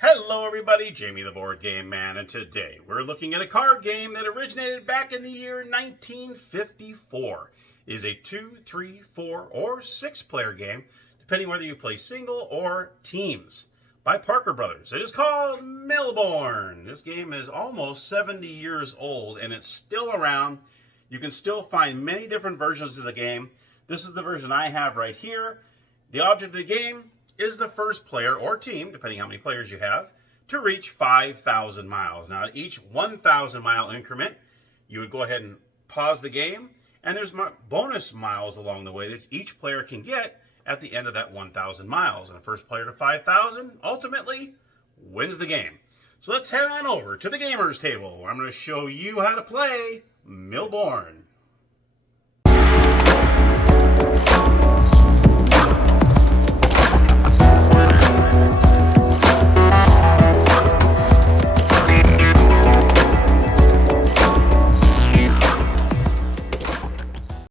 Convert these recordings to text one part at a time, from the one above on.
Hello everybody, Jamie the Board Game Man, and today we're looking at a card game that originated back in the year 1954. It is a 2, 3, 4, or 6 player game, depending whether you play single or teams, by Parker Brothers. It is called Mille. This game is almost 70 years old and it's still around. You can still find many different versions of the game. This is the version I have right here. The object of the game is the first player or team, depending how many players you have, to reach 5,000 miles. Now, at each 1,000 mile increment, you would go ahead and pause the game, and there's bonus miles along the way that each player can get at the end of that 1,000 miles. And the first player to 5,000 ultimately wins the game. So let's head on over to the gamers table, where I'm going to show you how to play Mille.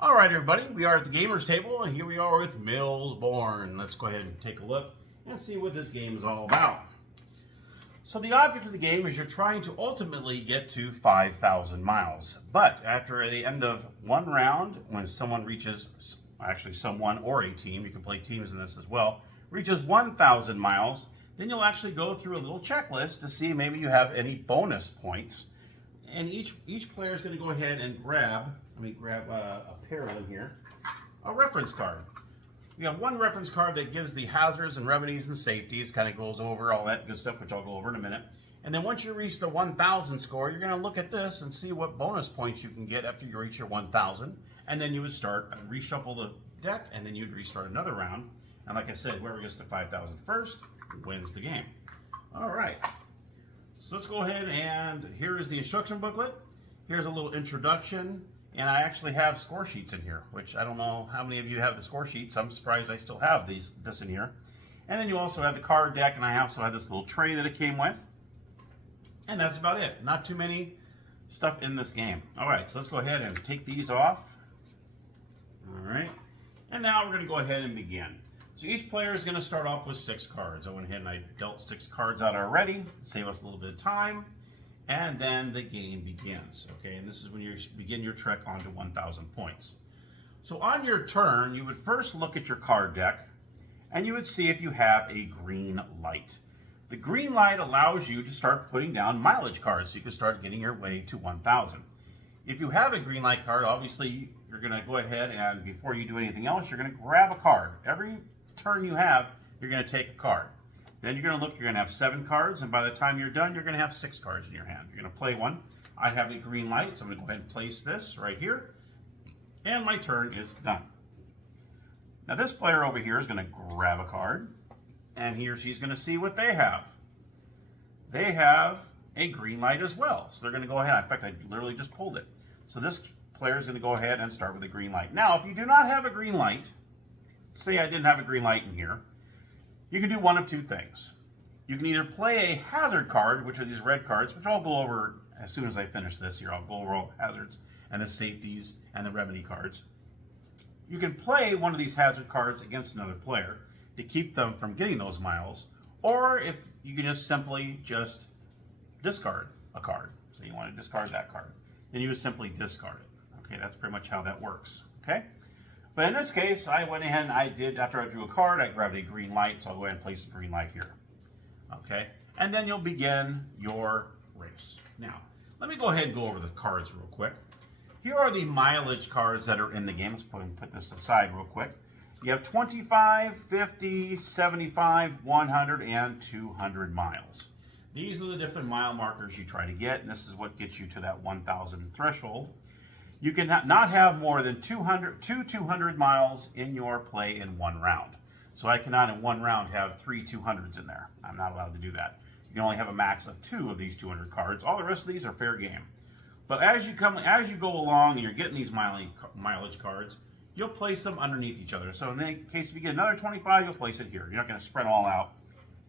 Alright everybody, we are at the gamers table and here we are with Mille. Let's go ahead and take a look and see what this game is all about. So the object of the game is you're trying to ultimately get to 5,000 miles. But after the end of one round, when someone reaches, actually someone or a team, you can play teams in this as well, reaches 1,000 miles, then you'll actually go through a little checklist to see maybe you have any bonus points. And each player is going to go ahead and grab, let me grab a pair of them here, a reference card. We have one reference card that gives the hazards and remedies and safeties, kind of goes over all that good stuff, which I'll go over in a minute. And then once you reach the 1,000 score, you're going to look at this and see what bonus points you can get after you reach your 1,000. And then you would start, reshuffle the deck, and then you'd restart another round. And like I said, whoever gets to 5,000 first wins the game. All right. So let's go ahead and here is the instruction booklet. Here's a little introduction, and I actually have score sheets in here, which I don't know how many of you have the score sheets. I'm surprised I still have this in here. And then you also have the card deck, and I also have this little tray that it came with. And that's about it. Not too many stuff in this game. All right, so let's go ahead and take these off. All right, and now we're going to go ahead and begin. So each player is going to start off with 6 cards. I went ahead and I dealt 6 cards out already, save us a little bit of time, and then the game begins. Okay, and this is when you begin your trek onto 1,000 points. So on your turn, you would first look at your card deck, and you would see if you have a green light. The green light allows you to start putting down mileage cards, so you can start getting your way to 1,000. If you have a green light card, obviously you're going to go ahead and before you do anything else, you're going to grab a card. Every turn you have, you're going to take a card. Then you're going to look, you're going to have 7 cards, and by the time you're done, you're going to have 6 cards in your hand. You're going to play one. I have a green light, so I'm going to go ahead and place this right here, and my turn is done. Now this player over here is going to grab a card, and he or she's going to see what they have. They have a green light as well, so they're going to go ahead. In fact, I literally just pulled it. So this player is going to go ahead and start with a green light. Now, if you do not have a green light, say I didn't have a green light in here, you can do one of 2 things. You can either play a hazard card, which are these red cards, which I'll go over as soon as I finish this here. I'll go over all the hazards and the safeties and the remedy cards. You can play one of these hazard cards against another player to keep them from getting those miles, or if you can just simply just discard a card. So you want to discard that card. Then you would simply discard it. Okay, that's pretty much how that works. Okay? But in this case, I went ahead and I did, after I drew a card, I grabbed a green light, so I'll go ahead and place the green light here. Okay? And then you'll begin your race. Now, let me go ahead and go over the cards real quick. Here are the mileage cards that are in the game. Let's put this aside real quick. You have 25, 50, 75, 100, and 200 miles. These are the different mile markers you try to get, and this is what gets you to that 1,000 threshold. You can not have more than 200 miles in your play in one round. So I cannot in one round have 3 200s in there. I'm not allowed to do that. You can only have a max of 2 of these 200 cards. All the rest of these are fair game. But as you go along and you're getting these mileage cards, you'll place them underneath each other. So in the case if you get another 25, you'll place it here. You're not going to spread them all out.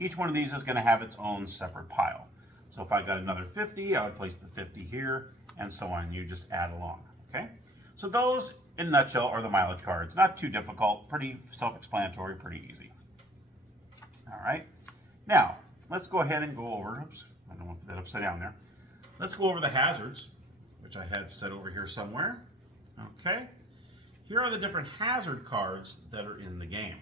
Each one of these is going to have its own separate pile. So if I got another 50, I would place the 50 here, and so on. You just add along. Okay? So those, in a nutshell, are the mileage cards. Not too difficult, pretty self-explanatory, pretty easy. All right. Now, let's go ahead and go over, oops, I don't want to put that upside down there. Let's go over the hazards, which I had set over here somewhere. Okay, here are the different hazard cards that are in the game.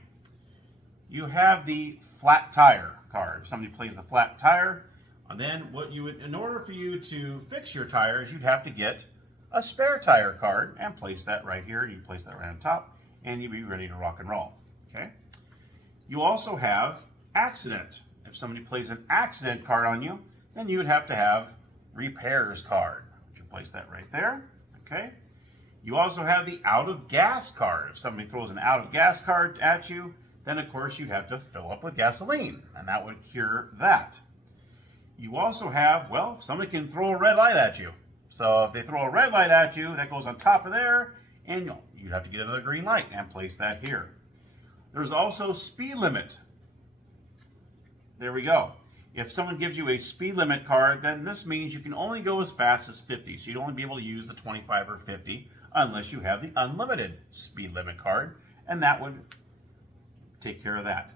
You have the flat tire card. If somebody plays the flat tire, and then what you would, in order for you to fix your tires, you'd have to get a spare tire card and place that right here. You place that right on top, and you'd be ready to rock and roll. Okay. You also have accident. If somebody plays an accident card on you, then you would have to have repairs card. You place that right there. Okay. You also have the out of gas card. If somebody throws an out of gas card at you, then of course you'd have to fill up with gasoline, and that would cure that. You also have, well, somebody can throw a red light at you. So if they throw a red light at you, that goes on top of there, and you'd have to get another green light and place that here. There's also speed limit. There we go. If someone gives you a speed limit card, then this means you can only go as fast as 50. So you'd only be able to use the 25 or 50 unless you have the unlimited speed limit card, and that would take care of that.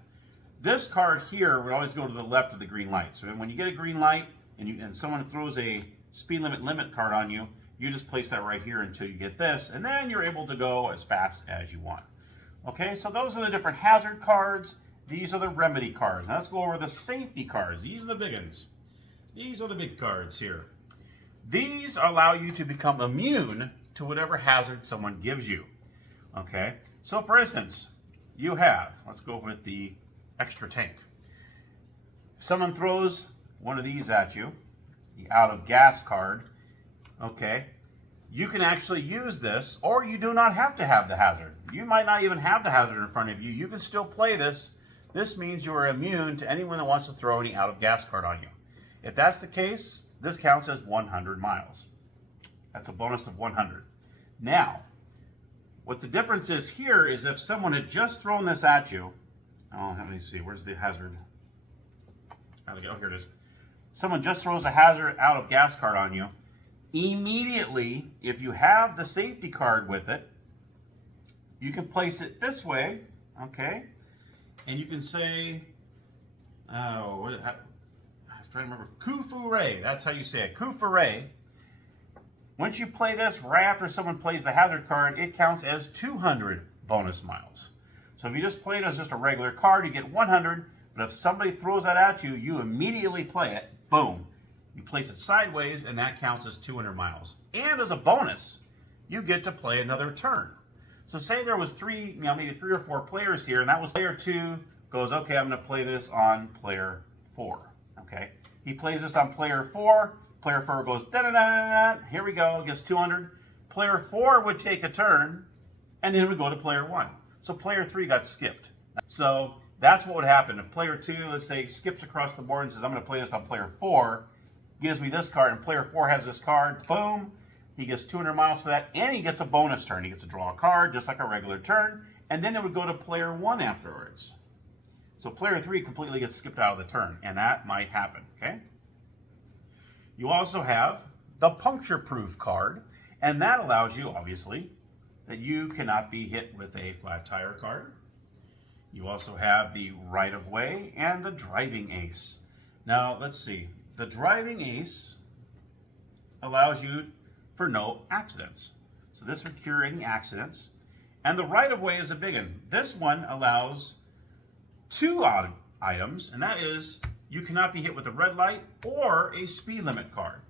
This card here would always go to the left of the green light. So when you get a green light and someone throws a speed limit card on you, you just place that right here until you get this, and then you're able to go as fast as you want. Okay, so those are the different hazard cards. These are the remedy cards. Now let's go over the safety cards. These are the big ones. These are the big cards here. These allow you to become immune to whatever hazard someone gives you. Okay, so for instance, you have, let's go with the extra tank. If someone throws one of these at you, the out of gas card, okay, you can actually use this, or you do not have to have the hazard. You might not even have the hazard in front of you. You can still play this. This means you are immune to anyone that wants to throw any out of gas card on you. If that's the case, this counts as 100 miles. That's a bonus of 100. Now, what the difference is here is if someone had just thrown this at you, oh, let me see, where's the hazard? Oh, here it is. Someone just throws a hazard out of gas card on you. Immediately, if you have the safety card with it, you can place it this way, okay? And you can say, oh, I'm trying to remember, Kufure, that's how you say it, Kufure. Once you play this, right after someone plays the hazard card, it counts as 200 bonus miles. So if you just play it as just a regular card, you get 100, but if somebody throws that at you, you immediately play it, boom. You place it sideways, and that counts as 200 miles. And as a bonus, you get to play another turn. So say there was maybe 3 or 4 players here, and that was player 2 goes, okay, I'm going to play this on player 4. Okay, he plays this on player 4. Player 4 goes, da-da-da-da-da, here we go, gets 200. Player 4 would take a turn, and then it would go to player 1. So player 3 got skipped. So that's what would happen. If player 2, let's say, skips across the board and says, I'm going to play this on player 4, gives me this card, and player 4 has this card, boom, he gets 200 miles for that, and he gets a bonus turn. He gets to draw a card, just like a regular turn, and then it would go to player 1 afterwards. So player 3 completely gets skipped out of the turn, and that might happen, okay? You also have the puncture-proof card, and that allows you, obviously, that you cannot be hit with a flat tire card. You also have the right-of-way and the driving ace. Now, let's see. The driving ace allows you for no accidents. So this would cure any accidents. And the right-of-way is a big one. This one allows 2 items, and that is you cannot be hit with a red light or a speed limit card.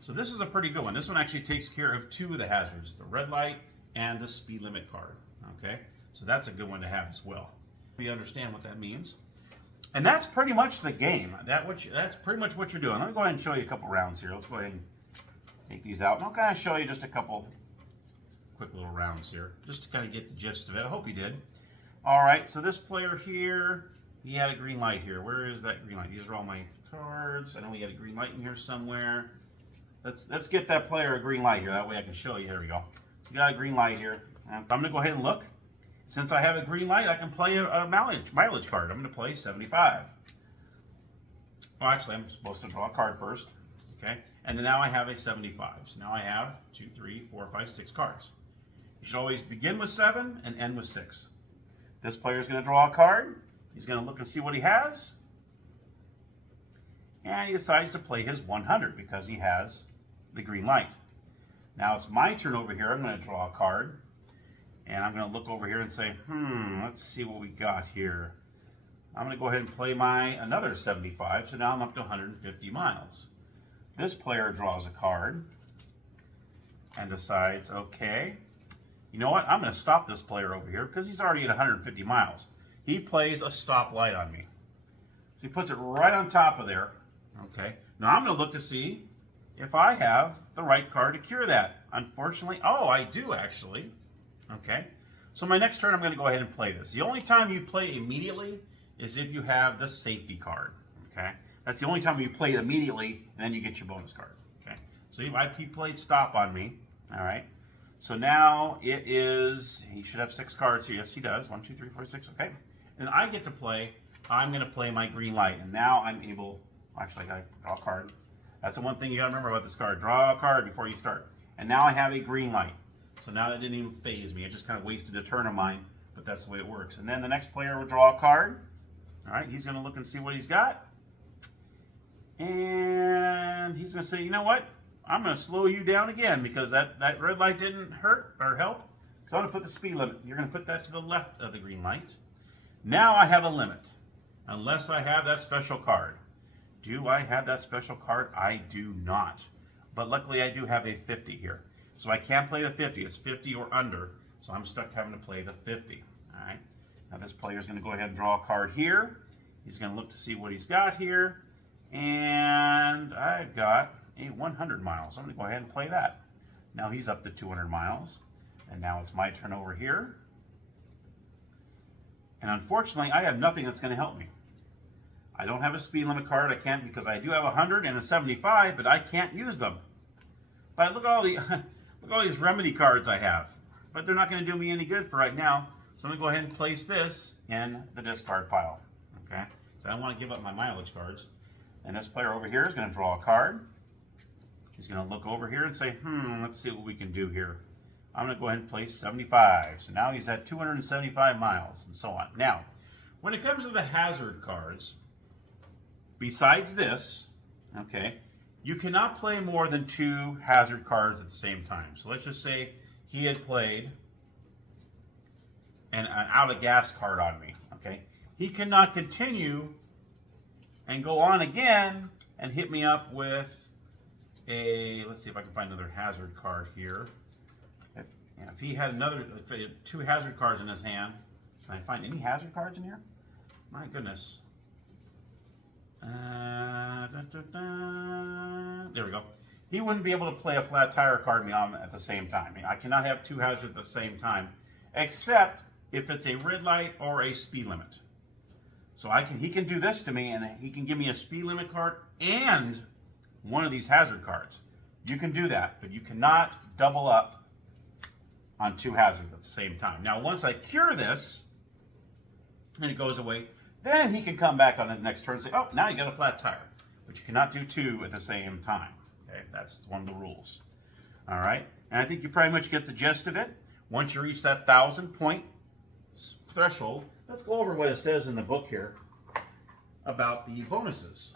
So this is a pretty good one. This one actually takes care of 2 of the hazards, the red light and the speed limit card. Okay, so that's a good one to have as well. You understand what that means. And that's pretty much the game. That's pretty much what you're doing. Let me go ahead and show you a couple rounds here. Let's go ahead and take these out. And I'll kind of show you just a couple quick little rounds here, just to kind of get the gist of it. I hope you did. All right, so this player here, he had a green light here. Where is that green light? These are all my cards. I know we had a green light in here somewhere. Let's get that player a green light here. That way I can show you. There we go. You got a green light here. I'm going to go ahead and look. Since I have a green light, I can play a mileage card. I'm going to play 75. Well, actually, I'm supposed to draw a card first. Okay, and then now I have a 75. So now I have 2, 3, 4, 5, 6 cards. You should always begin with 7 and end with 6. This player is going to draw a card. He's going to look and see what he has. and he decides to play his 100 because he has the green light. Now it's my turn over here. I'm going to draw a card, and I'm going to look over here and say, let's see what we got here. I'm going to go ahead and play another 75, so now I'm up to 150 miles. This player draws a card and decides, okay, you know what? I'm going to stop this player over here because he's already at 150 miles. He plays a stoplight on me. So he puts it right on top of there. Okay. Now I'm going to look to see if I have the right card to cure that. Unfortunately, oh, I do actually. Okay. So my next turn, I'm going to go ahead and play this. The only time you play immediately is if you have the safety card. Okay. That's the only time you play it immediately, and then you get your bonus card. Okay. So he played stop on me. All right. So now it is, he should have 6 cards here. Yes, he does. 1, 2, 3, 4, 6. Okay. And I get to play, I'm going to play my green light. And now I'm able, actually, I got to draw a card. That's the one thing you got to remember about this card. Draw a card before you start. And now I have a green light. So now that didn't even phase me. It just kind of wasted a turn of mine, but that's the way it works. And then the next player will draw a card. All right, he's going to look and see what he's got. And he's going to say, you know what? I'm going to slow you down again because that red light didn't hurt or help. So I'm going to put the speed limit. You're going to put that to the left of the green light. Now I have a limit, unless I have that special card. Do I have that special card? I do not. But luckily I do have a 50 here. So I can't play the 50. It's 50 or under. So I'm stuck having to play the 50. All right. Now this player is going to go ahead and draw a card here. He's going to look to see what he's got here. And I've got a 100 miles. I'm going to go ahead and play that. Now he's up to 200 miles. And now it's my turn over here. And unfortunately, I have nothing that's going to help me. I don't have a speed limit card. I can't because I do have a 100 and a 75, but I can't use them. But look at all the look at all these remedy cards I have. But they're not going to do me any good for right now. So I'm going to go ahead and place this in the discard pile. Okay? So I don't want to give up my mileage cards. And this player over here is going to draw a card. He's going to look over here and say, let's see what we can do here. I'm going to go ahead and place 75. So now he's at 275 miles and so on. Now, when it comes to the hazard cards, besides this, okay, you cannot play more than 2 hazard cards at the same time. So let's just say he had played an out of gas card on me, okay? He cannot continue and go on again and hit me up with a, let's see if I can find another hazard card here. If he had if he had 2 hazard cards in his hand, can I find any hazard cards in here? My goodness. There we go. He wouldn't be able to play a flat tire card me on at the same time. I cannot have 2 hazards at the same time, except if it's a red light or a speed limit. So he can do this to me, and he can give me a speed limit card and one of these hazard cards. You can do that, but you cannot double up on 2 hazards at the same time. Now, once I cure this, and it goes away, then he can come back on his next turn and say, oh, now you got a flat tire. But you cannot do 2 at the same time. Okay, that's one of the rules. All right, and I think you pretty much get the gist of it. Once you reach that 1,000-point threshold, let's go over what it says in the book here about the bonuses.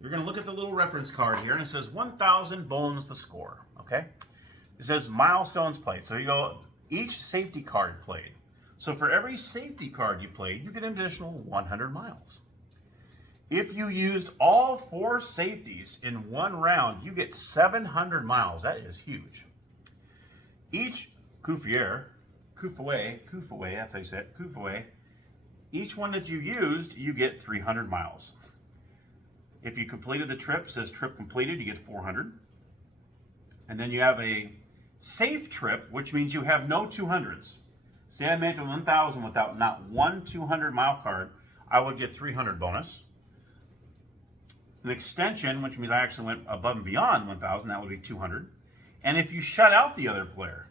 You're going to look at the little reference card here, and it says 1,000 bones the score. Okay, it says milestones played. So you go each safety card played. So for every safety card you played, you get an additional 100 miles. If you used all 4 safeties in one round, you get 700 miles. That is huge. Each Kufuwe, that's how you say it, Kufuwe, each one that you used, you get 300 miles. If you completed the trip, says trip completed, you get 400. And then you have a safe trip, which means you have no 200s. Say I made it to 1,000 without not one 200-mile card, I would get 300 bonus. An extension, which means I actually went above and beyond 1,000, that would be 200. And if you shut out the other player,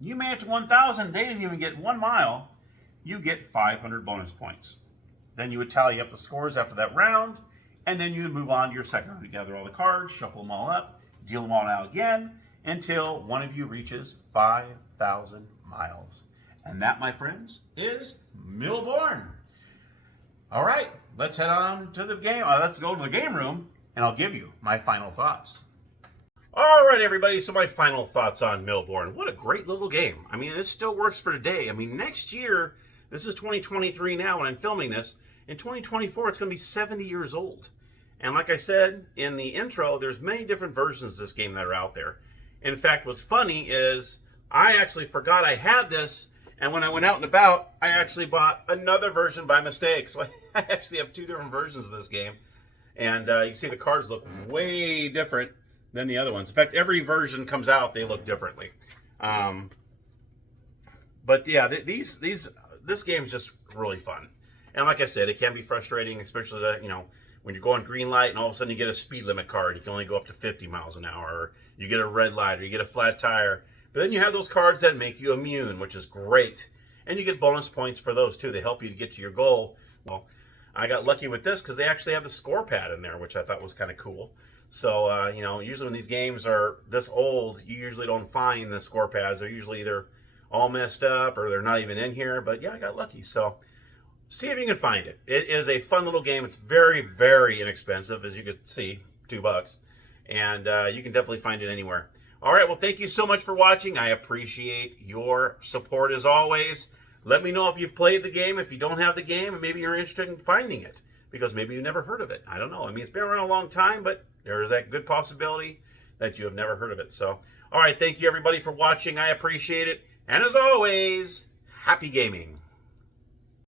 you made it to 1,000, they didn't even get 1 mile, you get 500 bonus points. Then you would tally up the scores after that round, and then you would move on to your second round. You gather all the cards, shuffle them all up, deal them all out again, until one of you reaches 5,000 miles. And that, my friends, is Mille. All right, let's head on to the game. Let's go to the game room, and I'll give you my final thoughts. All right, everybody. So my final thoughts on Millborn. What a great little game. I mean, this still works for today. I mean, next year, this is 2023 now when I'm filming this. In 2024, it's going to be 70 years old. And like I said in the intro, there's many different versions of this game that are out there. In fact, what's funny is I actually forgot I had this, and when I went out and about, I actually bought another version by mistake. So I actually have two different versions of this game. And you can see the cards look way different than the other ones. In fact, every version comes out, they look differently. But yeah, this game is just really fun. And like I said, it can be frustrating, especially when you're going green light and all of a sudden you get a speed limit card. You can only go up to 50 miles an hour, or you get a red light, or you get a flat tire. But then you have those cards that make you immune, which is great. And you get bonus points for those too. They help you to get to your goal. Well, I got lucky with this because they actually have the score pad in there, which I thought was kind of cool. So, usually when these games are this old, you usually don't find the score pads. They're usually either all messed up or they're not even in here. But yeah, I got lucky. So see if you can find it. It is a fun little game. It's very, very inexpensive, as you can see, $2. And you can definitely find it anywhere. All right, well, thank you so much for watching. I appreciate your support as always. Let me know if you've played the game, if you don't have the game, and maybe you're interested in finding it, because maybe you've never heard of it. I don't know. I mean, it's been around a long time, but there is that good possibility that you have never heard of it. So, all right, thank you, everybody, for watching. I appreciate it. And as always, happy gaming.